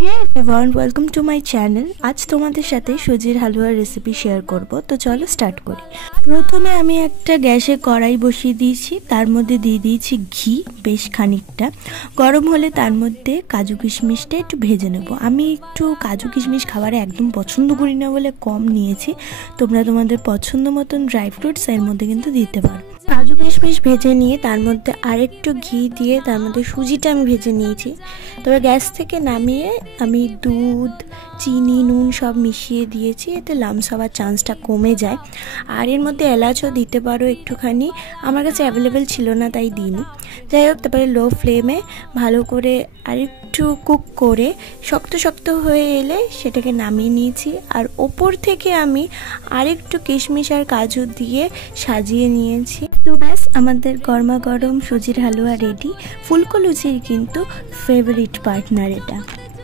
Hey everyone, welcome to my channel. আজ তোমাদের সাথে সুজির হালুয়ার রেসিপি শেয়ার করব। তো চলো স্টার্ট করি। প্রথমে আমি একটা গ্যাসে কড়াই বসিয়ে দিয়েছি, তার মধ্যে দিয়ে দিয়েছি ঘি বেশ খানিকটা। গরম হলে তার মধ্যে কাজু কিশমিশটা একটু ভেজে নেব। আমি একটু কাজু কিশমিশ খাবারে একদম পছন্দ করি না বলে কম নিয়েছি। তোমরা তোমাদের পছন্দ মতন ড্রাই ফ্রুটস এর মধ্যে কিন্তু দিতে পারো। কাজু কিশমিশ ভেজে নিয়ে তার মধ্যে আরেকটু ঘি দিয়ে তার মধ্যে সুজিটা আমি ভেজে নিয়েছি। তবে গ্যাস থেকে নামিয়ে আমি দুধ, চিনি, নুন সব মিশিয়ে দিয়েছি, এতে লামস হওয়ার চান্সটা কমে যায়। আর এর মধ্যে এলাচও দিতে পারো একটুখানি, আমার কাছে অ্যাভেলেবেল ছিল না তাই দিইনি। যাই হোক, তারপরে লো ফ্লেমে ভালো করে আরেকটু কুক করে শক্ত শক্ত হয়ে এলে সেটাকে নামিয়ে নিয়েছি। আর ওপর থেকে আমি আরেকটু কিশমিশ আর কাজু দিয়ে সাজিয়ে নিয়েছি। তো ব্যাস, আমাদের গরমা গরম সুজির হালুয়া রেডি। ফুলকো লুচির কিন্তু ফেভারিট পার্টনার এটা।